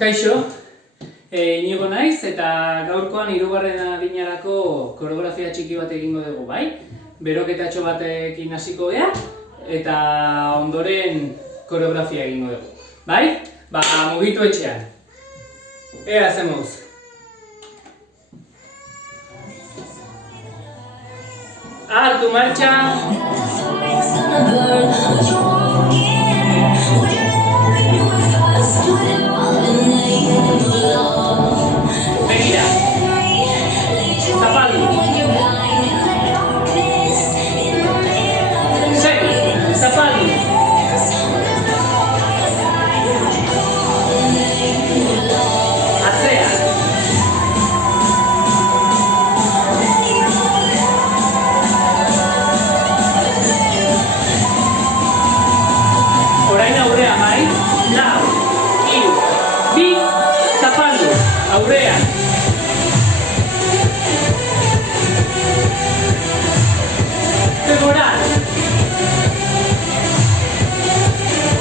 Kaixo, Inigo naiz eta gaurkoan 3. adinarako koreografia txiki bat egingo dugu, bai? Beroketatxo batekin hasiko gea eta ondoren koreografia egingo dugu, bai? Ba, mugitu etxean. Ea zen moduz. Hartu martxa! Begira, zapaldu. Segi, zapaldu. Atzea. Orain aurrea, bai? Lau, hiru, bi, zapaldu, aurrean. Femoral.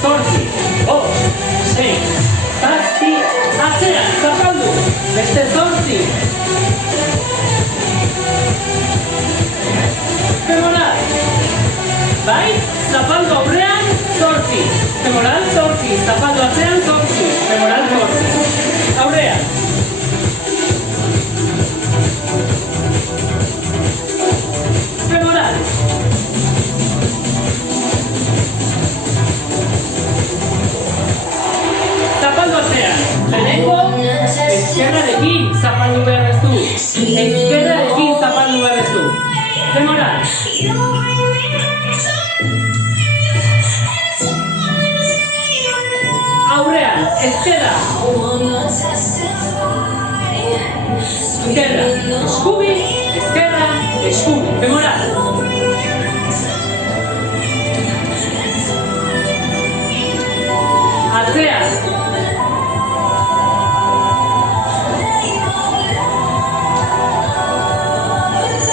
Zortzi, bost, sei, zazpi, atzean, zapaldu, beste zortzi. Femoral. Bai, zapaldu aurrean, zortzi. Femoral, zortzi, zapaldu atzean, zortzi. Femoral, zortzi. Aurrean. Femoral. Zapaldu atzean. Lehenengo, ezkerrarekin zapaldu behar ez du. Ezkerrarekin zapaldu behar ez du. Femoral. Aurrean, ezkerra. Ezkerra, eskubi, ezkerra, eskubi. Femoral. Atzean.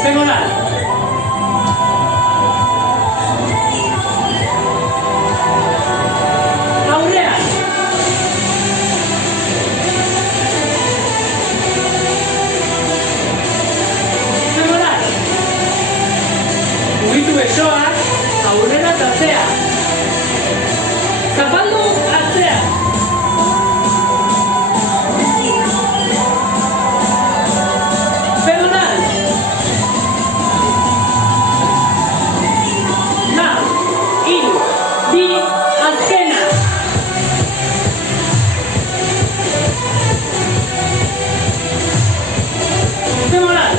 Femoral. Aurrean. Femoral. Mugitu besoak, aurrera eta atzea. Zapaldu atzea. Femoral. Lau, hiru, bi, azkena. Femoral.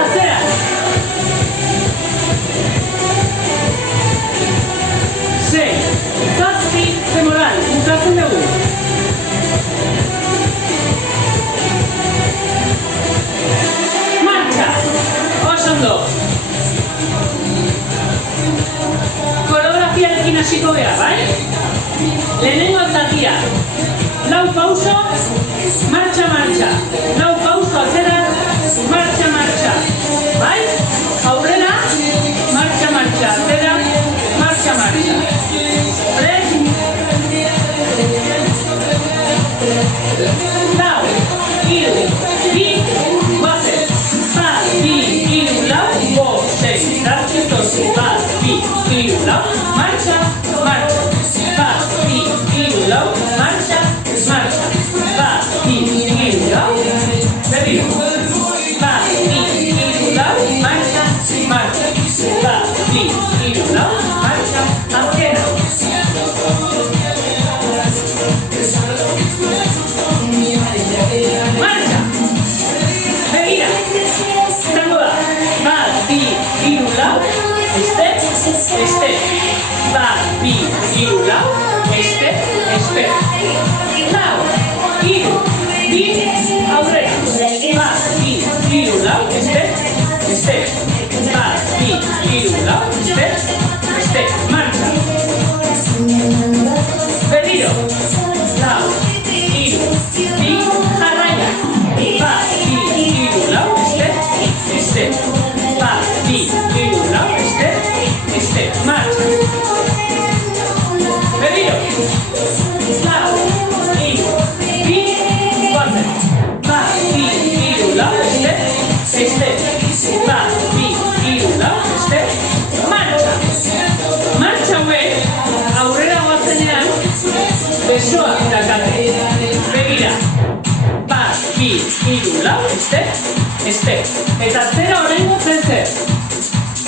Atzea. Sei, zazpi, femoral. Bukatzen dugu. Martxa. Oso ondo. Koreografiarekin hasiko gara, bai? Lehenengo zatia. Lau pauso, martxa, martxa. Lau pauso atzera, martxa, martxa. Bai? Aurrera, martxa, martxa. Atzera, martxa, martxa. Prest? Lau, hiru, bi, goazen. Bat, bi, hiru, lau, bost, sei, zazpi, zortzi. Bat, bi, hiru, lau, martxa, martxa. Bat, bi, hiru, lau, martxa, martxa. Bat, bi, hiru, lau, berriro. Bat, bi, hiru, lau, martxa, martxa. Bat, bi, hiru, lau, martxa, azkena. Martxa. Begira. Izango da. Bat, bi, hiru, lau, step, step. Bat, bi, hiru, lau, step, step. Lau, hiru, bi, aurrera. Bat, bi, hiru, lau, step, step. Bat, bi, hiru, lau, step, step. Martxa. Berriro. Lau, hiru, bi, jarraia. Bat, bi, hiru, lau, step, step. Bat, bi, hiru, lau, step, step. Martxa. lau, step, step. Eta zera horrengo zer.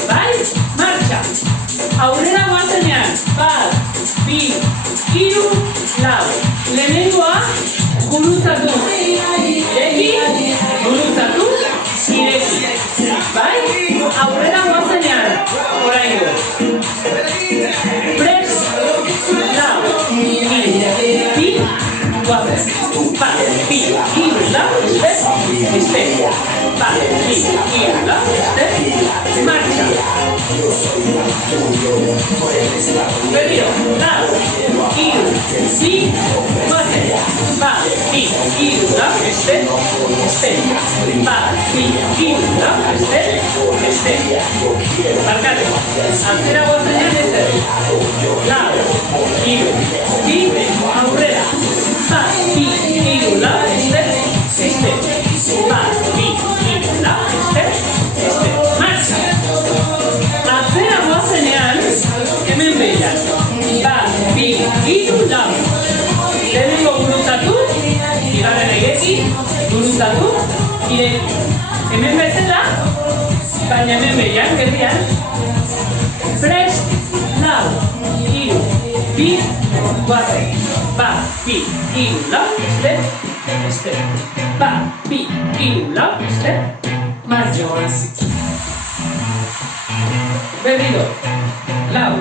Bai? Martxa. Aurrera guazenean. Bat, bi, hiru, lau. Lehenengoa, gurutzatu. Ireki, gurutzatu, ireki. Bai? Aurrera guazenean. Oraingo. Prest, lau, hiru, bi, guazen. Bat, bi, hiru, lau, step, step. Bat, bi, hiru, lau, step, martxa. Berriro, lau, hiru, bi, guazen. Bat, bi, hiru, lau, step, step. Bat, bi, hiru, lau, step, step. Barkatu, antzera guazenean ezer. Lau, hiru, bi, aurrera. Bat, bi, hiru, lau, step, step. Bat, bi, hiru, lau, step, step. Martxa. Atzera guazenean, hemen behiak. Bat, bi, hiru, lau. Lehenengo gurutzatu, bigarren ireki, gurutzatu, ireki. Hemen bezala, baina hemen behiak, gerrian. Prest, lau, hiru, bi, guazen. Bat, bi, hiru, lau, step, step. Bat, bi, hiru, lau, step, martxa. Berriro, lau,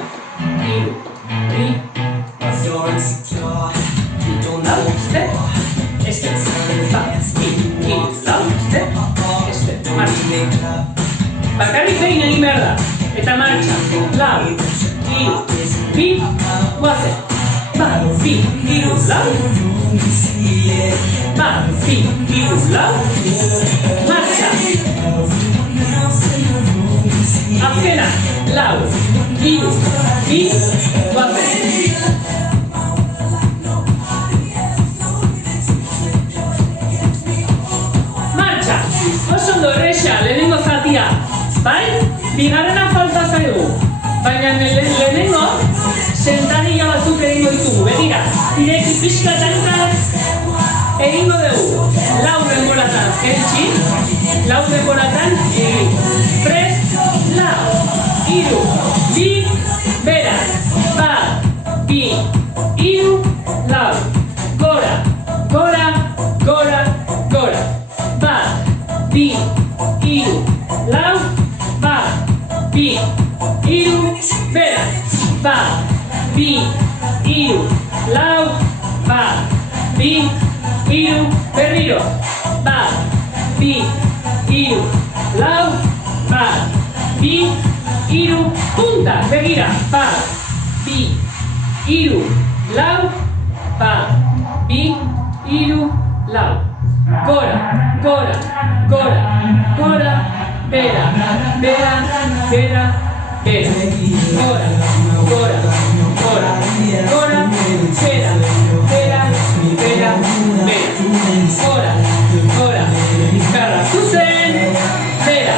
hiru, bi, lau, step, step. Bat, bi, hiru, lau, step, step, martxa. Bakarrik behin egin behar da, eta martxa. Lau, hiru, bi, guazen. Bat, bi, hiru, lau. Bat, bi, hiru, lau. Martxa. Azkena, lau, hiru, bi, guazen. Martxa. Oso ondo erresa, lehenengo zatia. Bai? Bigarrena falta zaigu. Baina lehenengo, sentadilla batzuk egingo ditugu. Begira, ireki pixka eta egingo dugu. Lau denboratan jaitsi, lau denboratan egin. Prest, lau, hiru, bi, bera. Bat, bi, hiru, lau. Gora, gora, gora, gora. Bat, bi, hiru, lau. Bat, bi, hiru, bera. Bat, bi, hiru, lau. Bat, bi, hiru, berriro. Bat, bi, hiru, lau. Bat, bi, hiru, punta, begira. Bat, bi, hiru, lau. Bat, bi, hiru, lau. Gora, gora, gora, gora, bera, bera, bera, bera. Gora, gora, gora, gora, bera, bera, bera, bera. Gora, gora, bizkarra zuzen, bera,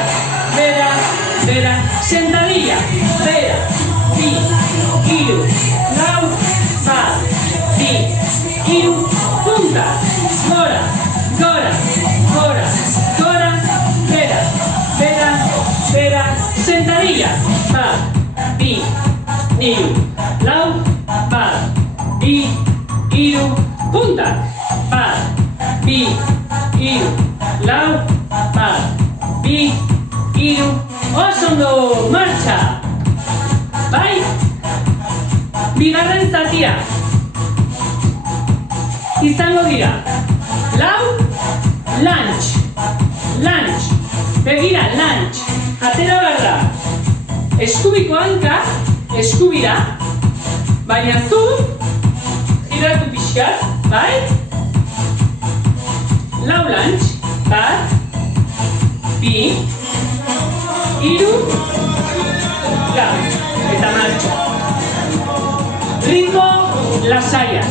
bera, bera, sentadilla, bera, bi, hiru, lau, bat, bi, hiru, punta, gora, gora, gora, gora, bera, bera, bera, sentadilla, bat, bi, hiru, lau, bat, bi, hiru, punta, bat, bi, hiru, lau, bat, bi, hiru, oso ondo, martxa! Bai? Bigarren zatia. Izango dira. Lau, lunch, lunch. Begira, lunch. Atera behar da. Eskubiko hanka, eskubira, baina zu, giratu pixkat, bai? Lau lunch, bat, bi, hiru, lau, eta martxa. Ritmo lasaia.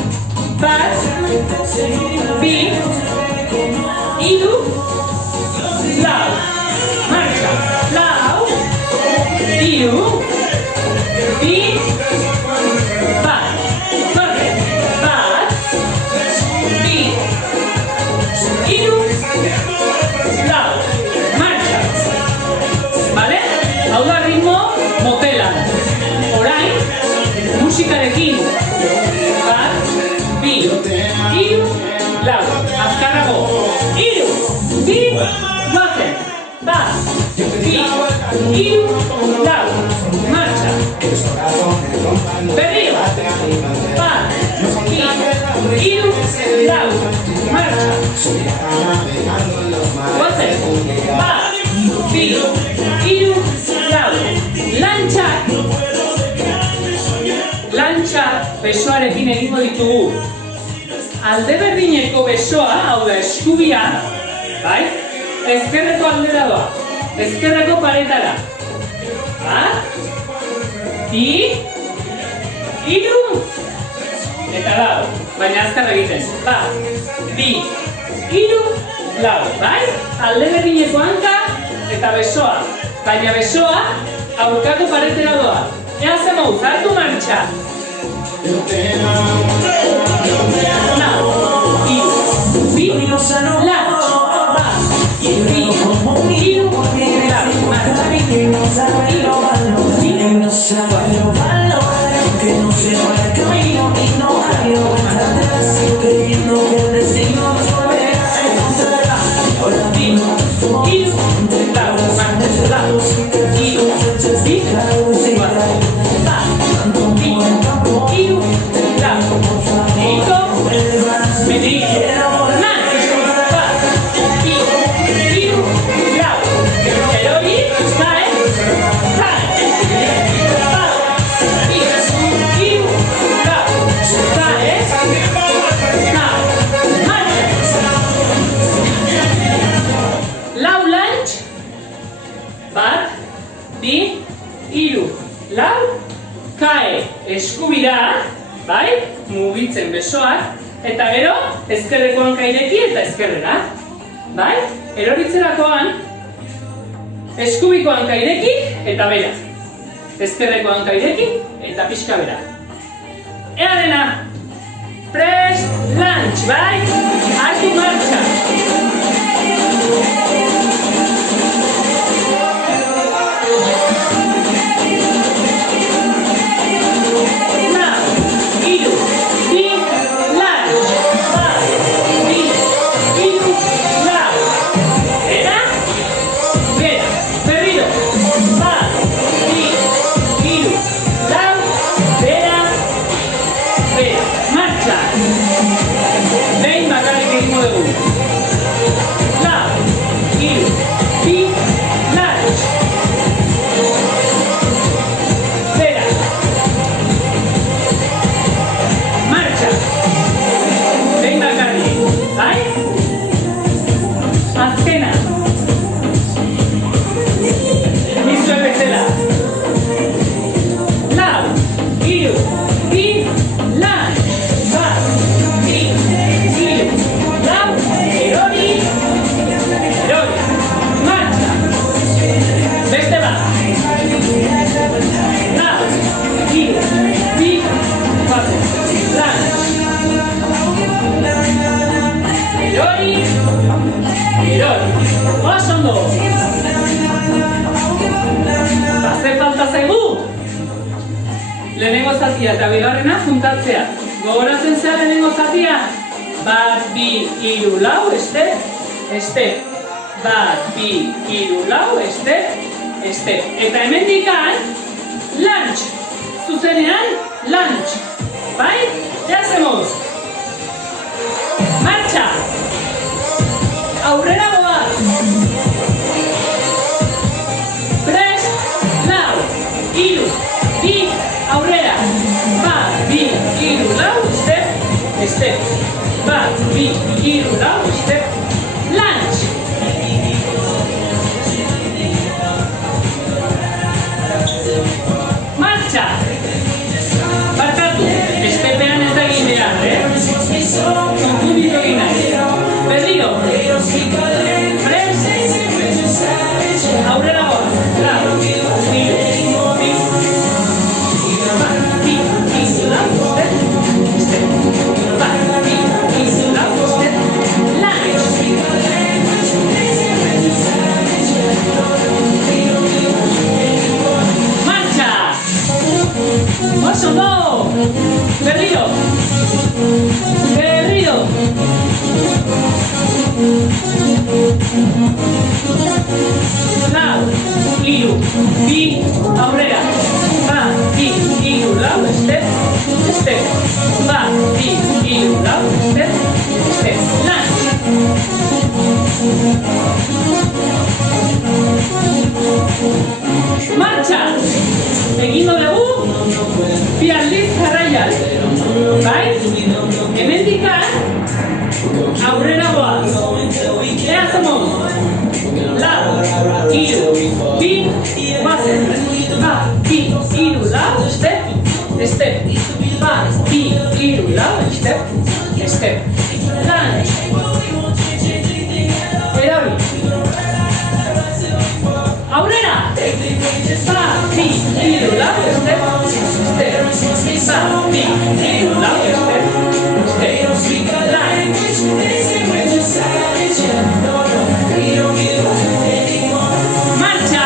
Bat, bi, hiru, lau. Martxa. Lau, hiru, bi, bat. Bat, bi, hiru, musikarekin. Bat, bi, hiru, lau. Azkarrago. Hiru, bi, goazen. Bat, bi, hiru, lau. Martxa. Berriro. Bat, bi, hiru, lau. Martxa. Goazen. Bat, bi, hiru, lau. Lantxak. Lantxak besoarekin egingo ditugu. Alde berdineko besoa, hau da eskubia, bai? Ezkerreko aldera doa. Ezkerreko paretara. Bat, bi, hiru, eta lau. Baina azkar egiten. Bat, bi, hiru, lau, bai? Alde berdineko hanka eta besoa. Baina besoa aurkako paretera doa. Ea zemoz, hartu martxa. Lau, hiru, bi, lantx. Bat, bi, hiru, lau, martxa. Eskubira, bai, mugitzen besoak, eta gero, ezkerreko hanka ireki eta ezkerrera. Bai, eroritzerakoan, eskubiko hanka ireki eta bera. Ezkerreko hanka ireki eta pixka bera. Ea dena, prest, lantx, bai, hartu martxa. Lehenengo zatia eta bigarrena juntatzea. Gogoratzen zea lehenengo zatia? Bat, bi, hiru, lau, este. Bat, bi, hiru, lau, este. Eta hemendikan, lantx. Zuzenean, lantx. Bai? Ya hacemos. Marcha. Aurrera goaz. Prest, lau, hiru, bi, aurrera. Bat, bi, hiru, lau, step. Bat, bi, hiru, lau, step. Lunch. Marcha. Barkatu, estepean ez da egin behar, Konfunditu egin nahi. Berriro. Prest. Aurrera goaz. Lau, hiru, bi. Lunch. bi, aurrera. Bat, bi, hiru, lau, step, step. Bat, bi, hiru, lau, step, step. Lunge. Martxa! Egingo dugu, bi aldiz jarraian. Bai? Hemendikan, aurrera goaz. Ea zemoz. Lau, hiru, bi, guazen. Bat, bi, hiru, lau, step, step. Bat, bi, hiru, lau, step, step. Lunge. Erabi. Aurrera! Bat, bi, hiru, lau, step, step. Bat, bi, hiru, lau, step, step. Lunge. Martxa!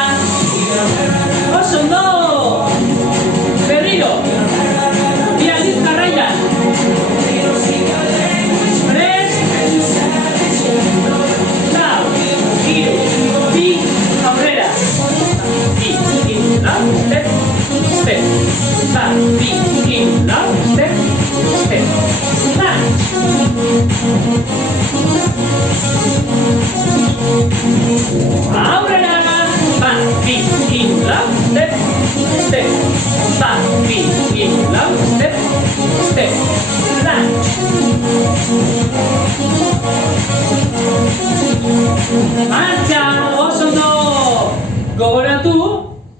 Oso ondo! Berriro! Bi aldiz jarraian. Prest! Lau, hiru, bi, aurrera. Bi, hiru, lau, step, step. Bat, bi, hiru, lau, step, step. Lunge. Aurrera! Bat, bi, hiru, lau, step, step. Bat, bi, hiru, lau, step, step. Lunge. Martxa! Oso ondo! Gogoratu,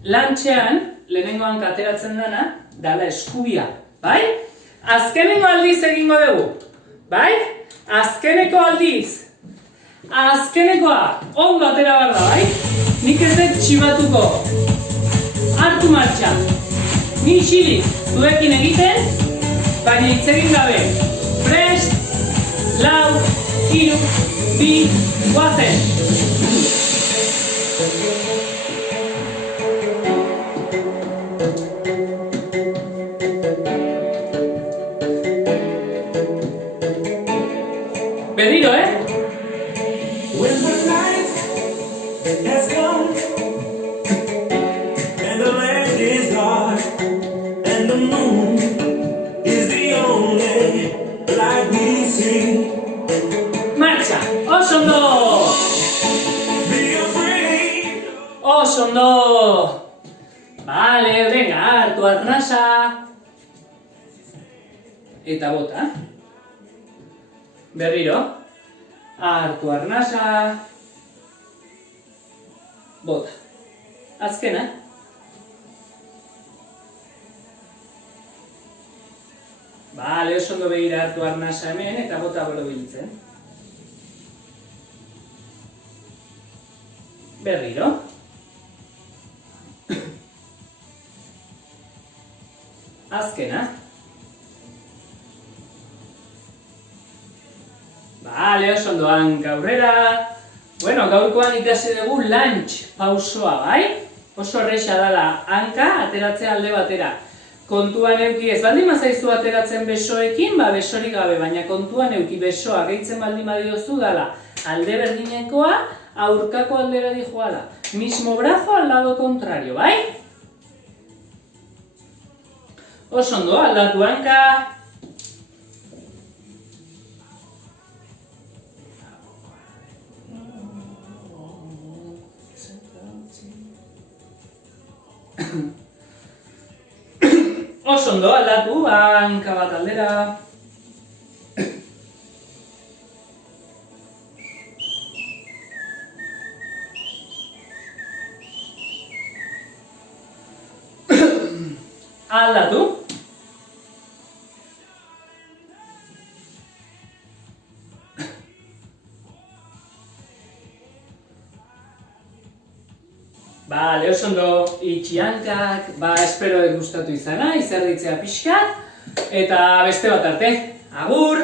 lantxean, lehenengoan ateratzen dena, dala eskubia, bai? Azkeneko aldiz egingo dugu, bai? Azkeneko aldiz. Azkenekoa, ondo atera behar da, bai? Nik ez dut txibatuko. Hartu martxa. Ni isilik, zuekin egiten, baina hitz egin gabe. Prest, lau, hiru, bi, goazen. Berriro, When the night has come and the land is dark and the moon is the only light we see. Martxa, oso ondo! Be afraid. Oso ondo! Vale, venga, hartu arnasa. Eta bota. Berriro. Hartu arnasa. Bota. Azkena. Bale, oso ondo begira hartu arnasa hemen eta bota borobiltzen. Berriro. Azkena. Bale, oso ondo hanka aurrera. Bueno, gaurkoan ikasi dugu lunge pausoa, bai? Oso erresa dela hanka ateratzea alde batera. Kontuan euki ez baldin mazaizu ateratzen besoekin, ba besorik gabe, baina kontuan euki besoa gehitzen baldin badiozu dela alde berdinekoa, aurkako aldera dijoala. Mismo brazo al lado contrario, bai? Oso ondo, aldatu hanka. Oso ondo, aldatu, hanka bat aldera. Aldatu. Bale, oso ondo, itxi hankak, ba, espero gustatu izana, izerditzea pixkat, eta beste bat arte. Agur!